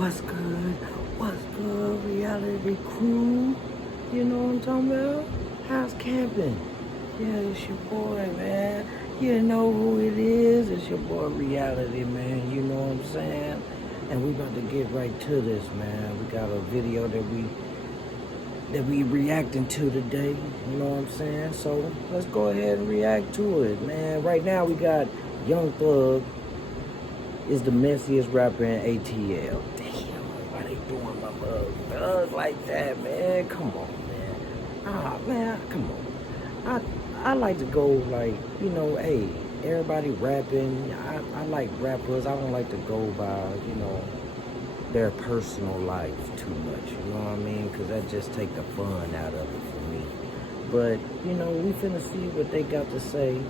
What's good? What's good, reality crew? You know what I'm talking about? How's camping? Yeah, it's your boy, man. You know who it is. It's your boy, reality, man. You know what I'm saying? And we about to get right to this, man. We got a video that we reacting to today. You know what I'm saying? So let's go ahead and react to it, man. Right now we got Young Thug is the messiest rapper in ATL. Damn, why they doing my thug like that, man? Come on, man. Man, come on. I like to go like, hey, everybody rapping. I like rappers. I don't like to go by, their personal life too much. You know what I mean? Because that just take the fun out of it for me. But, we finna see what they got to say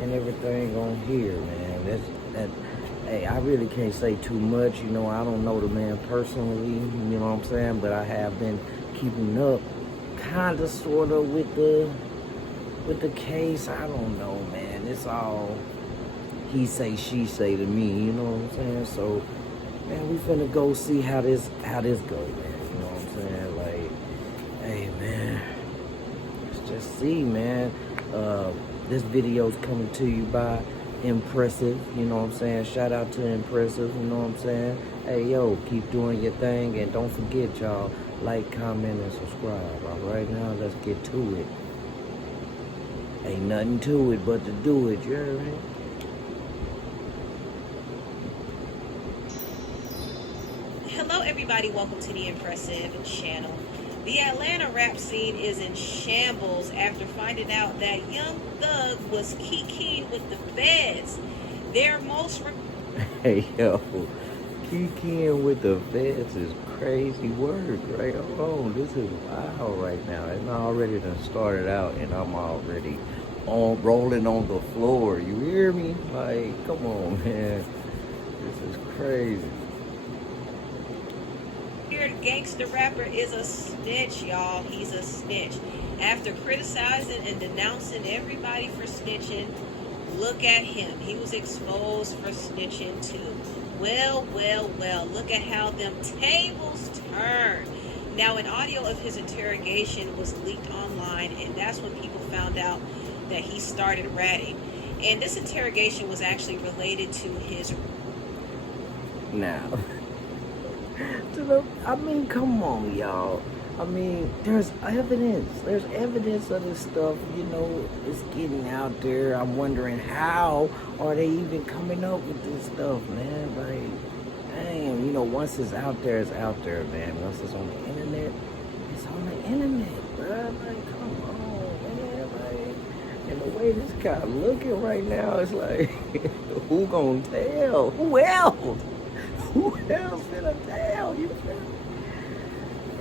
and everything on here, man. Hey, I really can't say too much. I don't know the man personally, you know what I'm saying? But I have been keeping up kind of, sort of with the case. I don't know, man. It's all he say, she say to me, you know what I'm saying? So, man, we finna go see how this go, man. You know what I'm saying? Like, hey, man, let's just see, man. This video's coming to you by Impressive, you know what I'm saying? Shout out to Impressive, you know what I'm saying? Hey, yo, keep doing your thing, and don't forget, y'all, like, comment, and subscribe. All right, now let's get to it. Ain't nothing to it but to do it, you heard me? Hello, everybody. Welcome to the Impressive channel. The Atlanta rap scene is in shambles after finding out that Young Thug was kikiing with the feds. Their most... Hey, yo, kikiing with the feds is crazy word, right? Hold on, this is wild right now. And I already done started out, and I'm already rolling on the floor. You hear me? Like, come on, man. This is crazy. Gangster rapper is a snitch, y'all. He's a snitch. After criticizing and denouncing everybody for snitching, look at him. He was exposed for snitching too. Well, look at how them tables turn. Now, an audio of his interrogation was leaked online, and that's when people found out that he started ratting. And this interrogation was actually related to his... Now... I mean, come on, y'all. I mean, there's evidence. There's evidence of this stuff, it's getting out there. I'm wondering how are they even coming up with this stuff, man? Like, damn, once it's out there, man. Once it's on the internet, it's on the internet, bro. Like, come on, man. Like, and the way this guy looking right now, it's like, who gonna tell? Who else? Who else finna tell? You feel me?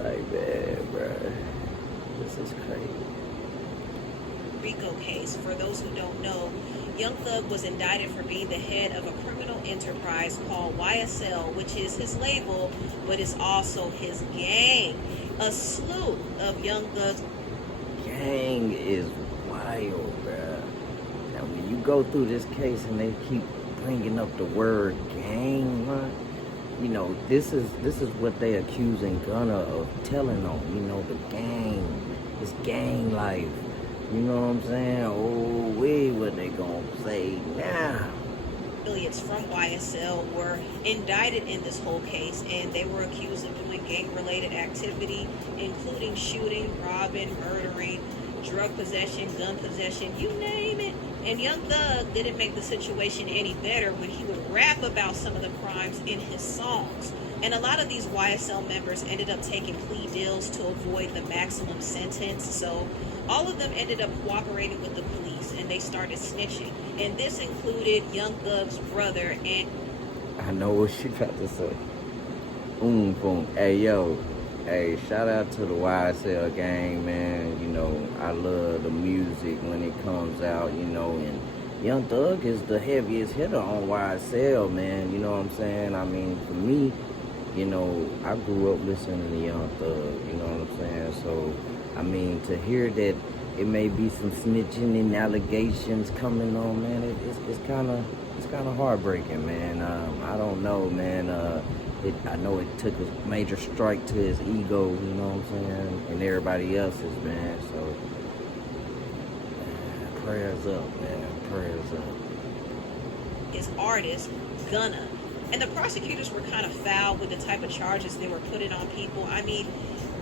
Like, man, bro, this is crazy. RICO case. For those who don't know, Young Thug was indicted for being the head of a criminal enterprise called YSL, which is his label, but it's also his gang. A slew of Young Thug's gang is wild, bro. Now, when you go through this case and they keep bringing up the word gang, right? This is what they accusing Gunna of telling on, the gang. It's gang life. You know what I'm saying? Oh, what they gonna say now? Affiliates from YSL were indicted in this whole case, and they were accused of doing gang-related activity, including shooting, robbing, murdering, drug possession, gun possession, you name it. And Young Thug didn't make the situation any better when he would rap about some of the crimes in his songs. And a lot of these YSL members ended up taking plea deals to avoid the maximum sentence. So all of them ended up cooperating with the police, and they started snitching. And this included Young Thug's brother and... I know what she about to say. Boom. Hey, yo. Hey, shout out to the YSL gang, man. I love the music when it comes out, and Young Thug is the heaviest hitter on YSL, man. You know what I'm saying? I mean, for me, I grew up listening to Young Thug, you know what I'm saying? So, I mean, to hear that it may be some snitching and allegations coming on, man, it's kind of it's kind of heartbreaking, man. I don't know, man. I know it took a major strike to his ego, you know what I'm saying, and everybody else's, man. So, man, prayers up, man. Prayers up. His artist, Gunna. And the prosecutors were kind of foul with the type of charges they were putting on people. I mean,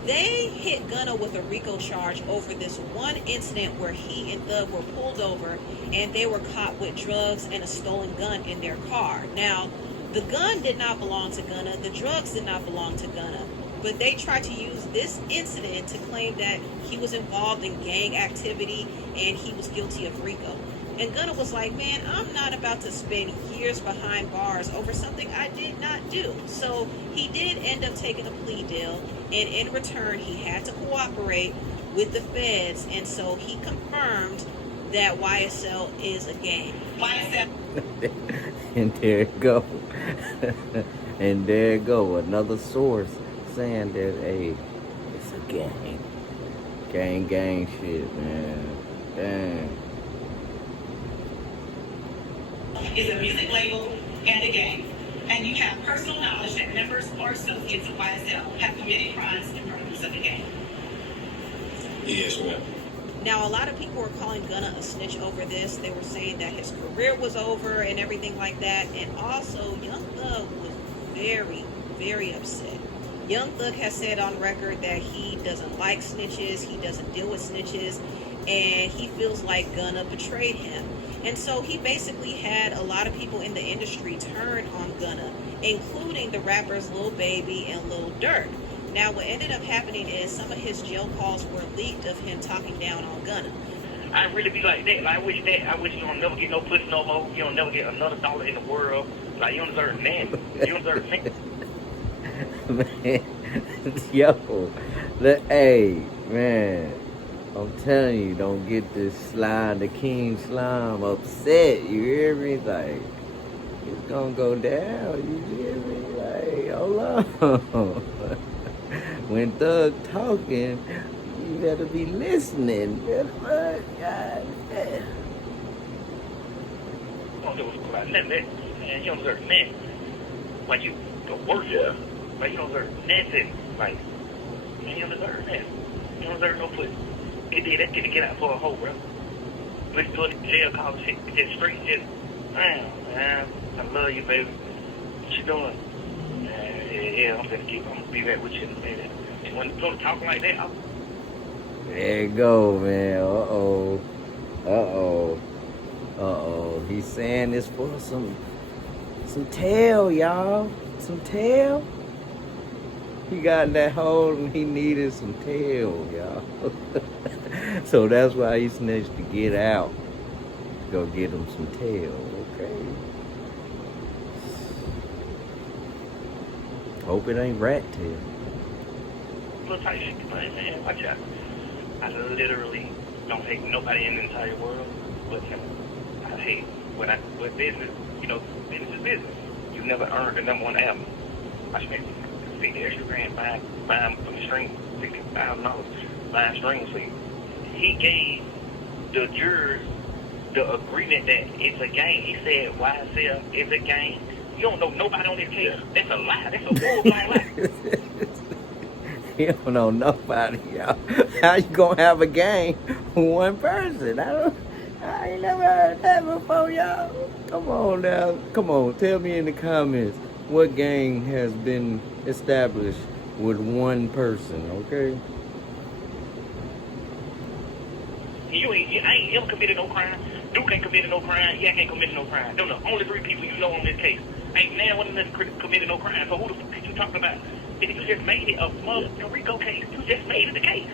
they hit Gunna with a RICO charge over this one incident where he and Thug were pulled over and they were caught with drugs and a stolen gun in their car. Now, the gun did not belong to Gunna. The drugs did not belong to Gunna. But they tried to use this incident to claim that he was involved in gang activity and he was guilty of RICO. And Gunna was like, man, I'm not about to spend years behind bars over something I did not do. So he did end up taking a plea deal, and in return, he had to cooperate with the feds, and so he confirmed that YSL is a gang. YSL. And there it go. And there it go, another source saying that, hey, it's a gang. Gang shit, man. Dang. Is a music label and a gang, and you have personal knowledge that members or associates of YSL have committed crimes in furtherance of the gang. Yes, ma'am. Now, a lot of people were calling Gunna a snitch over this. They were saying that his career was over and everything like that. And also, Young Thug was very, very upset. Young Thug has said on record that he doesn't like snitches, he doesn't deal with snitches, and he feels like Gunna betrayed him. And so he basically had a lot of people in the industry turn on Gunna, including the rappers Lil Baby and Lil Durk. Now, what ended up happening is some of his jail calls were leaked of him talking down on Gunna. I really be like that. Like, I wish you don't never get no pussy no more. You don't never get another dollar in the world. Like, you don't deserve nothing. You don't deserve nothing. Man, yo, hey, man. I'm telling you, don't get this slime, the king slime, upset. You hear me? Like, it's gonna go down. You hear me? Like, hold on. When Thug talking, you better be listening. God damn. You don't deserve nothing, man. You don't deserve nothing. Like, you the worst. Yeah. Like, you don't deserve nothing. Like, man, you don't deserve nothing. You don't deserve no pussy. He did that shit to get out for a hoe, bro. Let's go to jail, call shit, just straight, just, man, I love you, baby. What you doing? Yeah, I'm gonna be back with you in a minute. When you go talking like that, There you go, man. He's saying this for some tail, y'all. Some tail. He got in that hole and he needed some tail, y'all. So that's why he snitched to get out. Go get him some tail, okay? Hope it ain't rat tail. little tight shit, man, watch out. I literally don't hate nobody in the entire world, but I hate with business, business is business. You never earned the #1 album. I spent $50 extra grand buying from the string, $50,000 buying strings for you. He gave the jurors the agreement that it's a game. He said YSL is a game. You don't know nobody on this case. That's a lie. That's a full-blown lie. You don't know nobody, y'all. How you gonna have a game with one person? I ain't never heard that before, y'all. Come on now. Come on, tell me in the comments what gang has been established with one person, okay? I ain't ever committed no crime. Duke ain't committed no crime. Yak ain't committed no crime. Them the only 3 people you know on this case. Ain't now one of them committed no crime. So who the fuck you talking about? If you just made it a motherfucking RICO case, you just made it a case.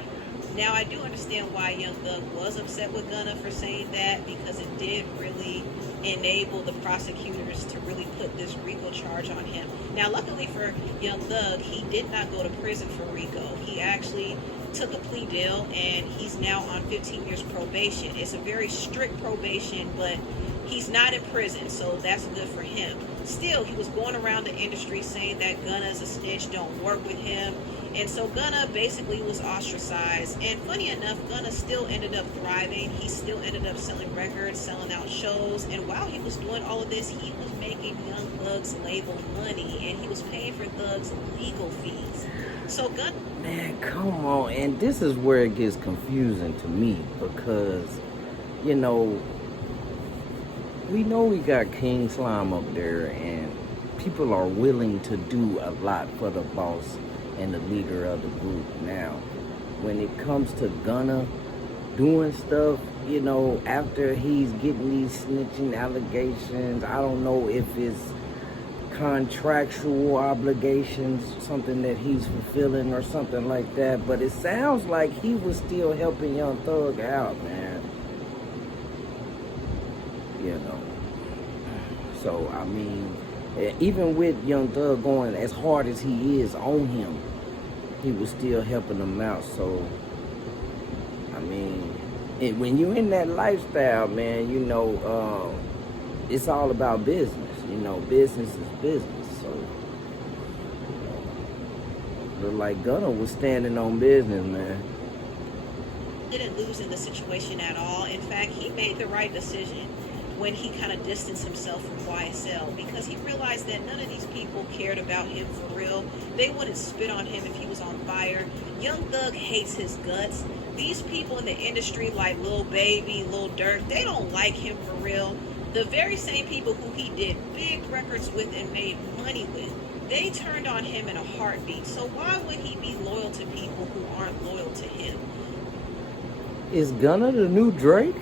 Now, I do understand why Young Thug was upset with Gunna for saying that, because it did really enable the prosecutors to really put this RICO charge on him. Now, luckily for Young Thug, he did not go to prison for RICO. He actually took a plea deal, and he's now on 15 years probation. It's a very strict probation, but He's not in prison, so that's good for him. Still, he was going around the industry saying that Gunna's a snitch, don't work with him. And so Gunna basically was ostracized. And funny enough, Gunna still ended up thriving. He still ended up selling records, selling out shows. And while he was doing all of this, he was making Young Thug's label money. And he was paying for Thug's legal fees. So Gunna... Man, come on. And this is where it gets confusing to me. Because, you know we got King Slime up there. And people are willing to do a lot for the boss and the leader of the group. Now, when it comes to Gunna doing stuff, you know, after he's getting these snitching allegations, I don't know if it's contractual obligations, something that he's fulfilling or something like that, but it sounds like he was still helping Young Thug out, man. You know. So, I mean, even with Young Thug going as hard as he is on him, he was still helping him out. So, I mean, when you're in that lifestyle, man, you know, it's all about business. You know, business is business. So, you know, look like Gunna was standing on business, man. Didn't lose in the situation at all. In fact, he made the right decision when he kind of distanced himself from YSL, because he realized that none of these people cared about him for real. They wouldn't spit on him if he was on fire. Young Thug hates his guts. These people in the industry like Lil Baby, Lil Durk, they don't like him for real. The very same people who he did big records with and made money with, they turned on him in a heartbeat. So why would he be loyal to people who aren't loyal to him? Is Gunna the new Drake?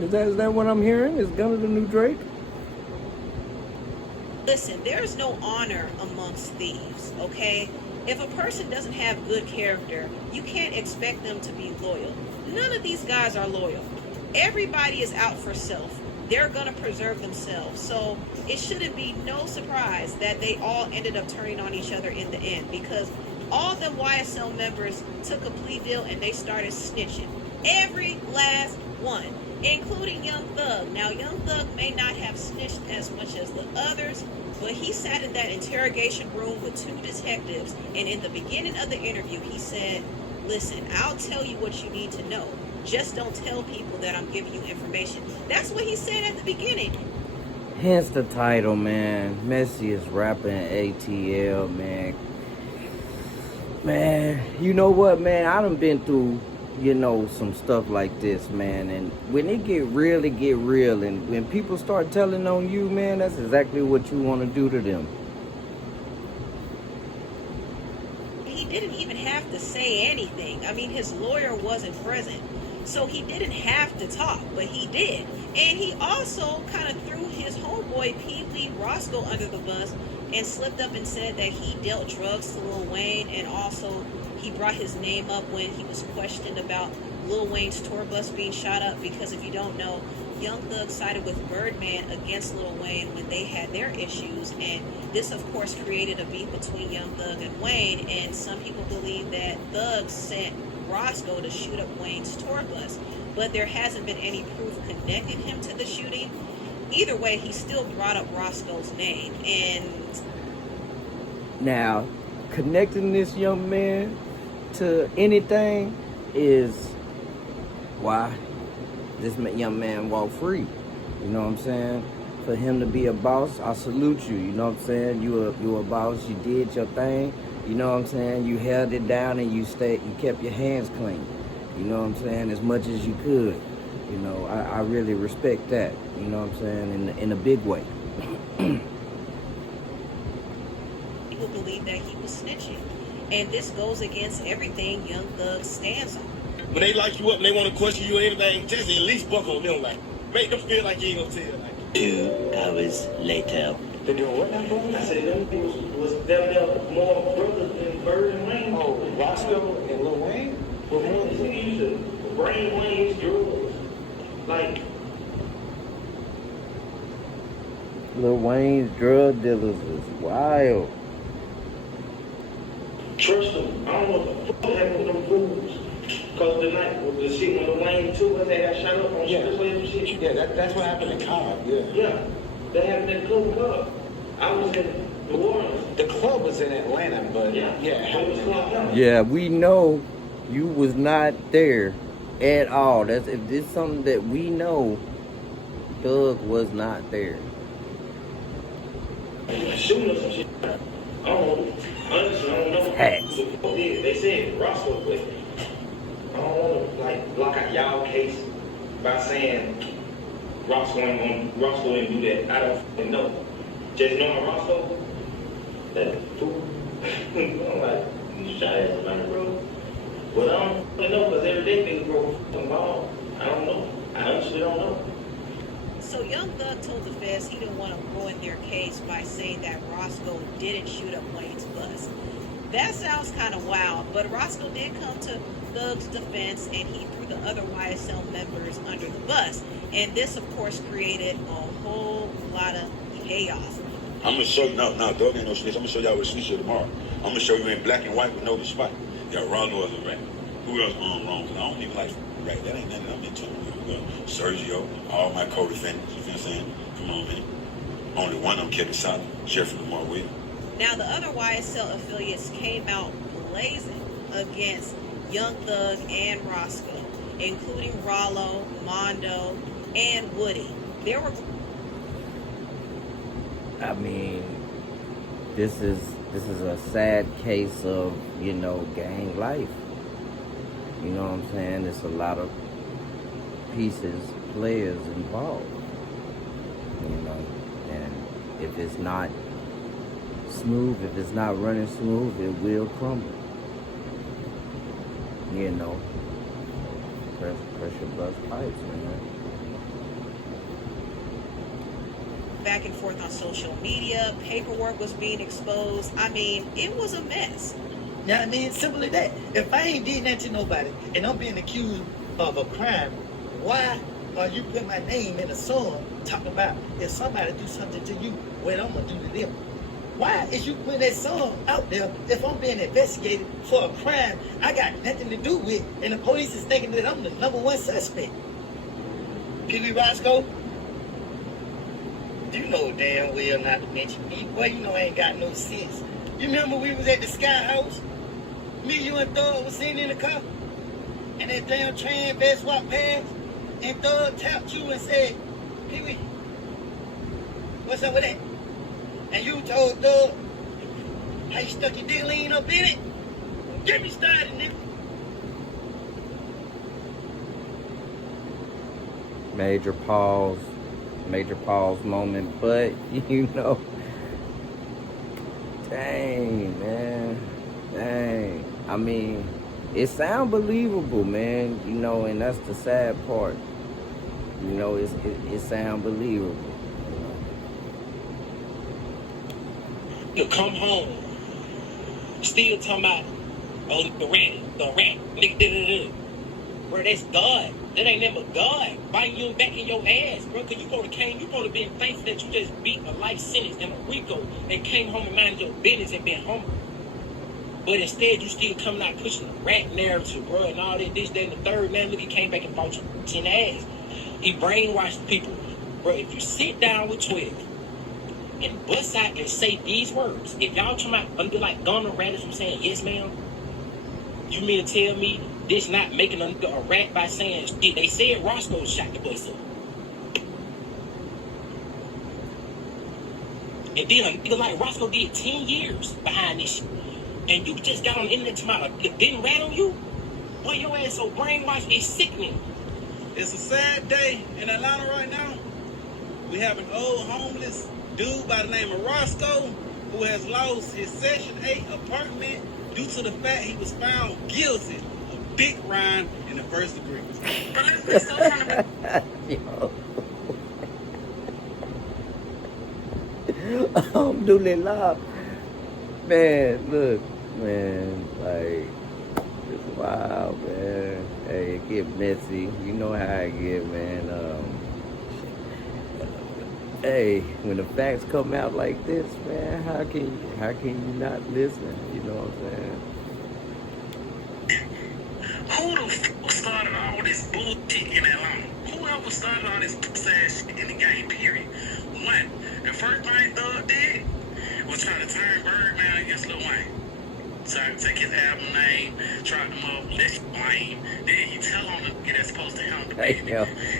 Is that what I'm hearing? Is Gunna the new Drake? Listen, there's no honor amongst thieves, okay? If a person doesn't have good character, you can't expect them to be loyal. None of these guys are loyal. Everybody is out for self. They're gonna preserve themselves. So it shouldn't be no surprise that they all ended up turning on each other in the end, because all the YSL members took a plea deal and they started snitching. Every last one, including Young Thug. Now, Young Thug may not have snitched as much as the others, but he sat in that interrogation room with two detectives, and in the beginning of the interview, he said, listen, I'll tell you what you need to know. Just don't tell people that I'm giving you information. That's what he said at the beginning. Hence the title, man. MESSIEST rapper in ATL, man. Man, you know what, man? I done been through, you know, some stuff like this, man. And when it get real, and when people start telling on you, man, that's exactly what you want to do to them. He didn't even have to say anything. I mean, his lawyer wasn't present, so he didn't have to talk, but he did. And he also kind of threw his homeboy Pee Wee Roscoe under the bus and slipped up and said that he dealt drugs to Lil Wayne, and also he brought his name up when he was questioned about Lil Wayne's tour bus being shot up, because if you don't know, Young Thug sided with Birdman against Lil Wayne when they had their issues, and this of course created a beef between Young Thug and Wayne, and some people believe that Thug sent Roscoe to shoot up Wayne's tour bus, but there hasn't been any proof connecting him to the shooting. Either way, he still brought up Roscoe's name. And now, connecting this young man to anything is why this young man walked free. You know what I'm saying? For him to be a boss, I salute you. You know what I'm saying? You a boss. You did your thing. You know what I'm saying? You held it down and you kept your hands clean. You know what I'm saying? As much as you could. You know, I really respect that. You know what I'm saying? In a big way. people believe that he was snitching, and this goes against everything Young Thug stands on. When they lock you up and they want to question you or anything, just at least buck on them, like, make them feel like you ain't gonna tell. Like. 2 hours later. They doing what now, bro? I said them people was them more brothers than Bird and Wayne. Oh, Roscoe and Lil Wayne? Well, one of the used to bring Wayne's drugs. Like, Lil Wayne's drug dealers is wild. trust them. I don't know what the fuck happened with them fools. Cause the night with the shit when the Wayne too, when they got shot up on Expressway and shit. Yeah, that's what happened in Cobb, yeah. Yeah, that happened at Club Cobb. I was in New Orleans. The club was in Atlanta, but Yeah, it happened in Cobb. Yeah, we know you was not there at all. That's if this is something that we know. Doug was not there. Shooting or some shit. I don't know. Honestly, I don't know. Facts. They said Roscoe, but I don't want to like block out y'all case by saying Roscoe didn't do that. I don't fucking know. Just knowing Roscoe, that fool. I'm like, you shot at somebody, bro. But I don't really know because every day niggas broke fucking ball. I don't know. I honestly don't know. So Young Thug told the feds he didn't want to ruin their case by saying that Roscoe didn't shoot up Wayne's bus. That sounds kind of wild, but Roscoe did come to Thug's defense and he threw the other YSL members under the bus. And this, of course, created a whole lot of chaos. I'm going to show you, now, Doug ain't no snitch. I'm going to show y'all what snitch is tomorrow. I'm going to show you in black and white with no spot. Yeah, Rollo is a rat. Who else wrong? I don't even like rat. That ain't nothing I'm into. Sergio, all my co-defendants, you feel what I'm saying? Come on, man. Only one of them kept it solid. Sheriff Lamar Williams. Now, the other YSL affiliates came out blazing against Young Thug and Roscoe, including Rollo, Mondo, and Woody. There were... I mean, this is a sad case of, gang life. You know what I'm saying? There's a lot of players involved. And if it's not smooth, if it's not running smooth, it will crumble. Pressure bust pipes, man. Back and forth on social media, paperwork was being exposed. I mean, it was a mess. Yeah, I mean, simple as that. If I ain't did that to nobody and I'm being accused of a crime, why are you putting my name in a song talking about if somebody do something to you, what I'm gonna do to them? Why is you putting that song out there if I'm being investigated for a crime I got nothing to do with and the police is thinking that I'm the #1 suspect? Pee Wee Roscoe, you know damn well not to mention me. Boy, you know I ain't got no sense. You remember we was at the Sky House? Me, you, and Thug was sitting in the car and that damn train vest walked past and Thug tapped you and said, Pee Wee, what's up with that? And you told Thug how you stuck your dick lean up in it? Get me started, nigga. Major pause moment, but dang, man, dang. I mean, it sound believable, man, and that's the sad part. It sound believable. To come home, still talking about, oh, the rat, nigga, bro, that's God. That ain't never God biting you back in your ass, bro. Cause you supposed to been thankful that you just beat a life sentence in a RICO and came home and minded your business and been home. But instead, you still coming out pushing the rat narrative, bro, and all that, this, that, and the third. Now, look, he came back and fought you in the ass. He brainwashed people. Bro, if you sit down with 12 and bust out and say these words, if y'all come out and be like Gunna Gets from saying, yes, ma'am, you mean to tell me this not making a rat by saying, shit, they said Roscoe shot the bus up. And then a nigga like Roscoe did 10 years behind this shit. And you just got on the internet tomorrow, didn't rat on you? Boy, your ass so brainwashed, it's sickening. It's a sad day in Atlanta right now. We have an old homeless dude by the name of Roscoe who has lost his Section 8 apartment due to the fact he was found guilty of big crime in the first degree. Alhamdulillah. Man, look, man, like, it's wild, man. Hey, it get messy. You know how it get, man. Hey, when the facts come out like this, man, how can you not listen? You know what I'm saying? Who the fuck started all this bullshit in Atlanta? Whoever started all this puss-ass shit in the game, period. One, the first thing Thug did was try to turn Birdman against Lil Wayne. Tried to take his album name, tried to move this Wayne. Then you tell on the nigga that's supposed to handle the Hey, business.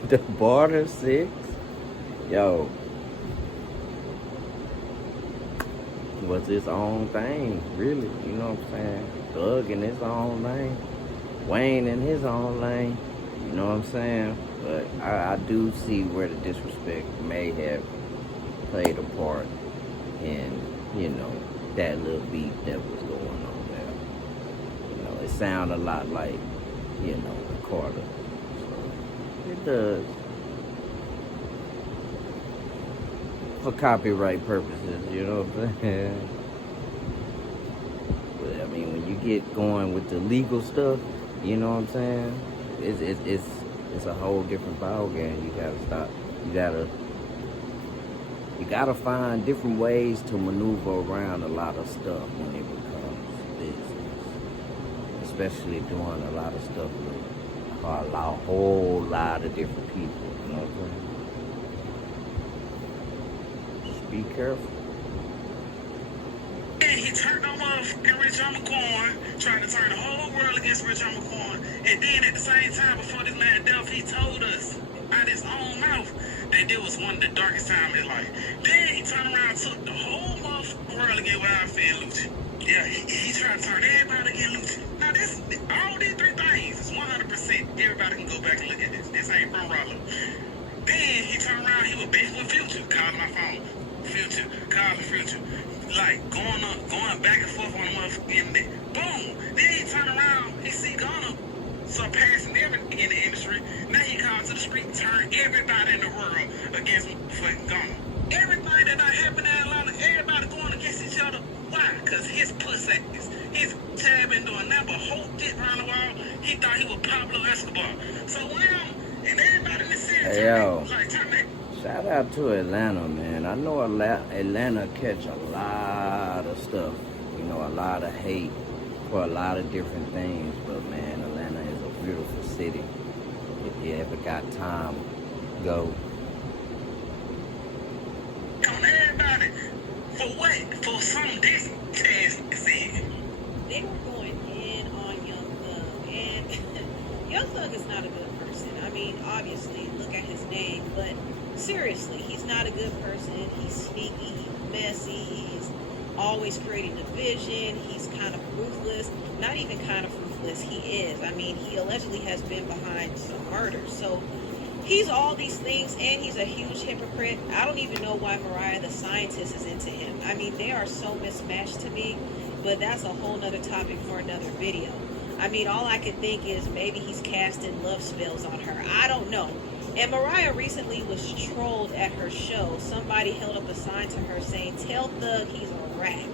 yo, the Barter 6, yo, was his own thing, really. You know what I'm saying? Thug in his own lane, Wayne in his own lane. You know what I'm saying? But I do see where the disrespect may have played a part in, you know, that little beat that was going on there. You know, it sounded a lot like, you know, Carter. So it does. For copyright purposes, you know what I'm saying? But I mean, when you get going with the legal stuff, you know what I'm saying? It's a whole different ball game. You gotta stop. You gotta find different ways to maneuver around a lot of stuff when it becomes business, especially doing a lot of stuff with a whole lot of different people. You know what I'm saying? Just be careful. And he turned on motherfucking Rich McCoy, trying to turn the whole world against Rich McCoy. And then at the same time, before this man death, he told us out his own mouth that this was one of the darkest times in his life. Then he turned around and took the whole motherfucking world against Wildfire and Lucci. Yeah, he tried to turn everybody against Lucci. Now all these three things is 100%. Everybody can go back and look at this. This ain't from Rollo. Then he turned around, he was beefing with Future, calling my phone. Future, calling Future. Like going back and forth on the motherfucking internet. Boom! Then he turned around, he see Gunna surpassing everything in the industry. Now he called to the street, turn everybody in the world against fucking Gunna. Everything that not happened in Atlanta, everybody going against each other. Why? Because his pussy ass, his tab been doing nothing but whole dick around the wall. He thought he was Pablo Escobar. So and everybody in the city, Hey, yo. Shout out to Atlanta, man. I know Atlanta catch a lot of stuff, you know, a lot of hate for a lot of different things. But man, Atlanta is a beautiful city. If you ever got time, go. On everybody, for what? For some this said. They were going in on Young Thug, and Young Thug is not a good person. I mean, obviously, look at his name, but seriously, he's not a good person. He's sneaky, he's messy, he's always creating division, he's kind of ruthless. Not even kind of ruthless, he is. I mean, he allegedly has been behind some murders. So he's all these things, and he's a huge hypocrite. I don't even know why Mariah the Scientist is into him. I mean, they are so mismatched to me, but that's a whole nother topic for another video. I mean, all I can think is maybe he's casting love spells on her. I don't know. And Mariah recently was trolled at her show. Somebody held up a sign to her saying, "Tell Thug he's a rat."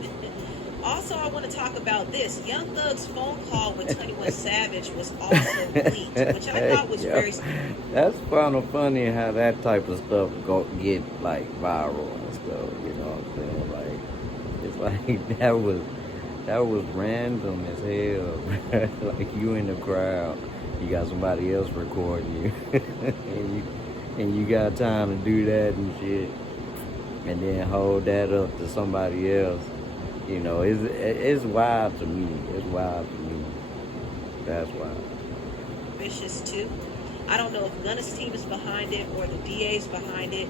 Also, I want to talk about this. Young Thug's phone call with 21 Savage was also leaked, which I thought was very... That's kind of funny how that type of stuff get like viral and stuff, you know what I'm saying? Like, it's like that was random as hell. Like, you in the crowd, you got somebody else recording you, and you got time to do that and shit, and then hold that up to somebody else. You know, it's wild to me. It's wild to me. That's wild. Vicious too. I don't know if Gunna's team is behind it or the DA's behind it,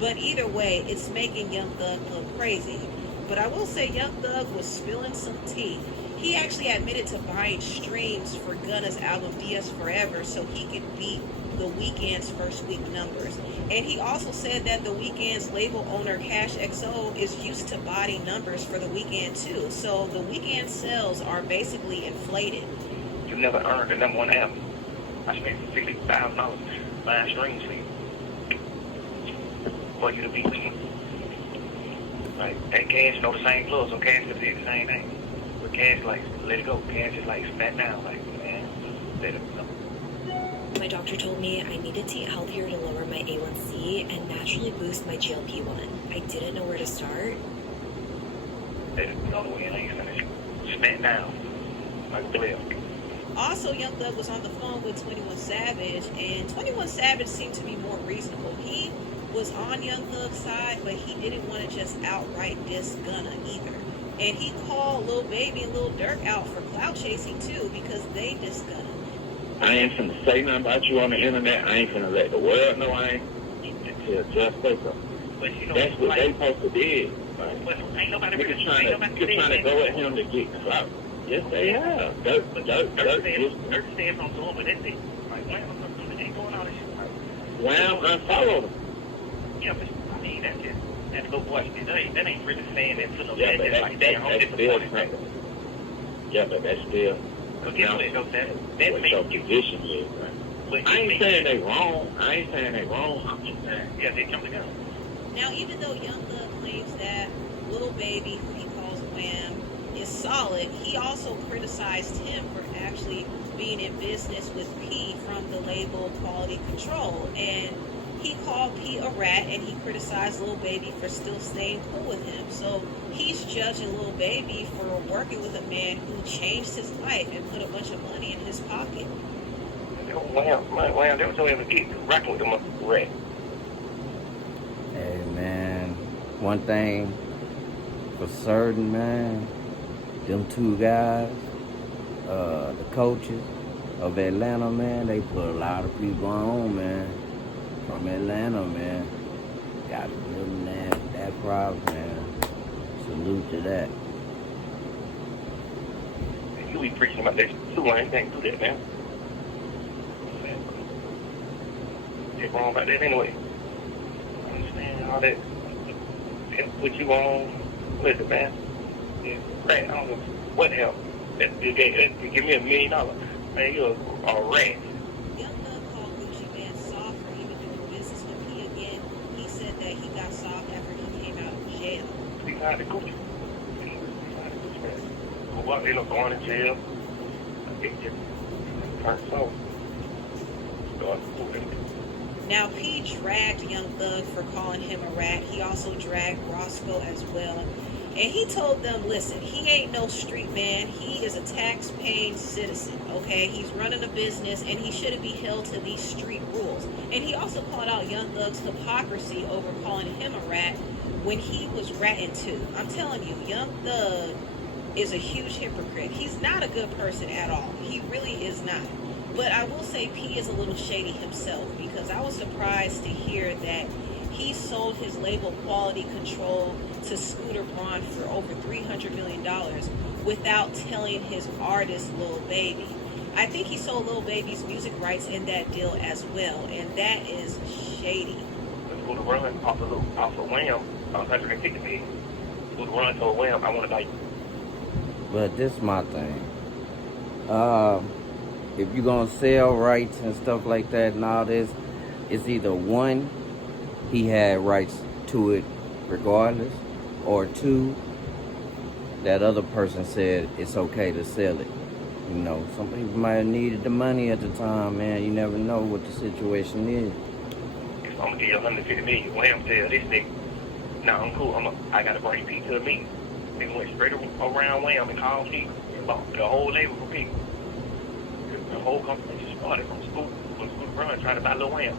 but either way, it's making Young Thug look crazy. But I will say Young Thug was spilling some tea. He actually admitted to buying streams for Gunna's album DS Forever so he could beat The Weeknd's first week numbers. And he also said that The Weeknd's label owner Cash XO is used to buying numbers for The Weeknd too. So The Weeknd sales are basically inflated. You never earned the number one album. I spent $50,000 buying streams for you to beat me. Like, and Cash know the same club, so Cash could say the same thing. But Cash like, let it go. Cash is like, smack down, like, man, let it go. My doctor told me I needed to eat healthier to lower my A1C and naturally boost my GLP-1. I didn't know where to start. Let it go, we ain't finished. Smack down, like a player. Also, Young Thug was on the phone with 21 Savage, and 21 Savage seemed to be more reasonable. He was on Young Thug's side, but he didn't want to just outright diss Gunna either. And he called Lil Baby and Lil Durk out for clout chasing too, because they dissed Gunna. I ain't finna say nothing about you on the internet. I ain't finna let the world know I ain't until just say something. But you know, that's what they supposed to do. Right? But ain't nobody really trying to go at him to get clout. Yes, they have. Durk said something to him, but that's it. Like, Wham ain't doing all this shit. Wham unfollowed him. Yeah, but I mean, that's little boy. That ain't really saying that to no legend like that. That's still something. Yeah, but that's still. That makes your position is, right? I ain't saying they wrong. I'm just saying, yeah, they come together. Now, even though Young Thug claims that Lil Baby, who he calls Wham, is solid, he also criticized him for actually being in business with P from the label Quality Control. And he called P a rat, and he criticized Lil Baby for still staying cool with him. So he's judging Lil Baby for working with a man who changed his life and put a bunch of money in his pocket. Wham, they was only able to get rocking with them rat. Hey, man, one thing for certain, man, them two guys, the coaches of Atlanta, man, they put a lot of people on, man. From Atlanta, man. Got to give them that props, man. Salute to that. You be preaching about that too. I ain't think do that, man. They're wrong about that anyway. I understand all that. They'll put you on. Listen, man. Yeah, rat, I don't know what hell. You give me $1 million. Man, you're a rat. Young Thug called Gucci Man soft for even doing business with P again. He said that he got soft after he came out of jail. He's not the Gucci. Well, they don't go on to jail. It just turns soft. Now, P dragged Young Thug for calling him a rat. He also dragged Roscoe as well. And he told them, listen, he ain't no street man. He is a tax-paying citizen, okay? He's running a business, and he shouldn't be held to these street rules. And he also called out Young Thug's hypocrisy over calling him a rat when he was ratting too. I'm telling you, Young Thug is a huge hypocrite. He's not a good person at all. He really is not. But I will say P is a little shady himself, because I was surprised to hear that he sold his label Quality Control to Scooter Braun for over $300 million without telling his artist Lil Baby. I think he sold Lil Baby's music rights in that deal as well, and that is shady. Scooter Braun off of Wham, 150 million. Scooter Braun told Wham, I want to buy you. But this is my thing. If you're gonna sell rights and stuff like that and all this, it's either one, he had rights to it regardless, or two, that other person said it's okay to sell it. You know, some people might have needed the money at the time, man. You never know what the situation is. If I'm gonna give you 150 million, Wham tell this nigga, nah, I'm cool. I gotta bring P to the meeting. They went straight around Wham and called P and bought the whole label for P. The whole conversation started from Scooter Braun trying to buy Lil Wham,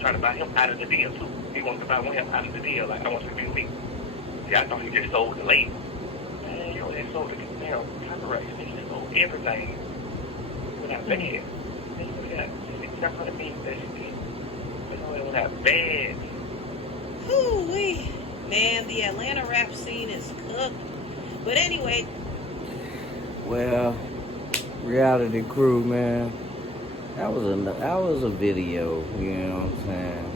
trying to buy him out of the deal too. He wanted to buy Wham out of the deal, like I want you to be with me. See, I thought he just sold the label. Man, they sold the damn copyrights. They just sold everything without bad. It's not gonna mean that shit. Without bad. Whoo-wee. Man, the Atlanta rap scene is cooked. But anyway. Well, Reality Crew, man, that was a video, you know what I'm saying?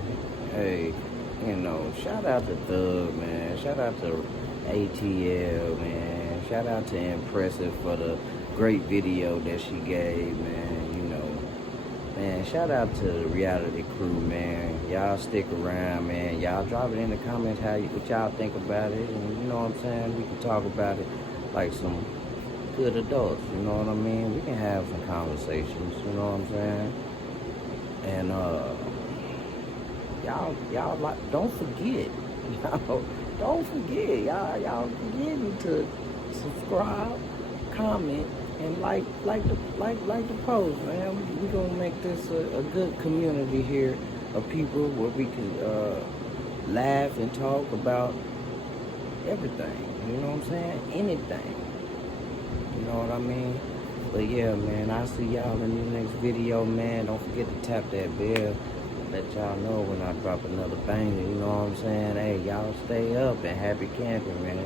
Hey, you know, shout out to Thug, man. Shout out to ATL, man. Shout out to Impressive for the great video that she gave, man. You know, man, shout out to the Reality Crew, man. Y'all stick around, man. Y'all drop it in the comments what y'all think about it, and you know what I'm saying? We can talk about it like some good adults, you know what I mean? We can have some conversations, you know what I'm saying? And y'all like, don't forget, y'all forgetting to subscribe, comment, And like the post, man. We gonna make this a good community here of people where we can laugh and talk about everything. You know what I'm saying? Anything. You know what I mean? But yeah, man, I'll see y'all in the next video, man. Don't forget to tap that bell. Let y'all know when I drop another banger. You know what I'm saying? Hey, y'all stay up and happy camping, man.